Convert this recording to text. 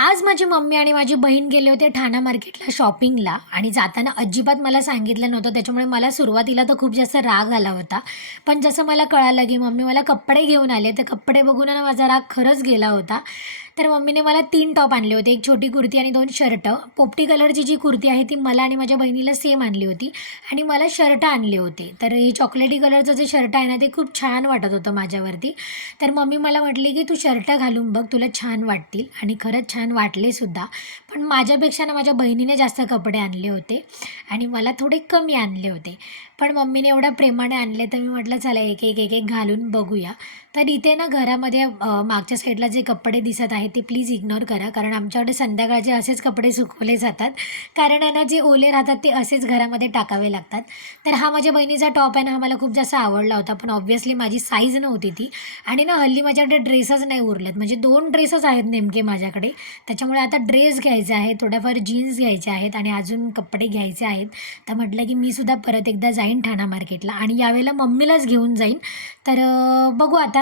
आज माझी मम्मी आणि माझी बहीण गेले होते ठाणा मार्केटला शॉपिंगला आणि जाताना अजिबात मला सांगितलं नव्हतं. त्याच्यामुळे मला सुरुवातीला तर खूप जास्त राग आला होता. पण जसं मला कळालं की मम्मी मला कपडे घेऊन आले, तर कपडे बघून आहे ना माझा राग खरंच गेला होता. तर मम्मीने मला 3 टॉप आणले होते. एक छोटी कुर्ती आणि 2 शर्ट. पोपटी कलरची जी कुर्ती आहे ती मला आणि माझ्या बहिणीला सेम आणली होती आणि मला शर्ट आणले होते. तर हे चॉकलेटी कलरचं जे शर्ट आहे ना ते खूप छान वाटत होतं माझ्यावरती. तर मम्मी मला म्हटली की तू शर्ट घालून बघ, तुला छान वाटतील आणि खरंच छान वाटले सुद्धा. पण माझ्यापेक्षा ना माझ्या बहिणीने जास्त कपडे आणले होते आणि मला थोडे कमी आणले होते. पण मम्मीने एवढ्या प्रेमाने आणले तर मी म्हटलं चला एक एक एक एक घालून बघूया. तर इथे ना घरामध्ये मागच्या साईडला जे कपडे दिसत आहेत ते प्लीज इग्नोर करा, कारण आमच्याकडे संध्याकाळचे असेच कपडे सुकवले जातात. कारण आहे ना जे ओले राहतात ते असेच घरामध्ये टाकावे लागतात. तर हा माझ्या बहिणीचा टॉप आहे ना, हा मला खूप जास्त आवडला होता, पण ऑब्व्हियसली माझी साईज नव्हती ती. आणि ना हल्ली माझ्याकडे ड्रेसच नाही उरलेत, म्हणजे 2 ड्रेसच आहेत नेमके माझ्याकडे. त्याच्यामुळे आता ड्रेस घ्यायचे आहेत, थोड्याफार जीन्स घ्यायचे आहेत आणि अजून कपडे घ्यायचे आहेत. तर म्हटलं की मी सुद्धा परत एकदा जाईन ठाणा मार्केटला आणि यावेळेला मम्मीलाच घेऊन जाईन. तर बघू आता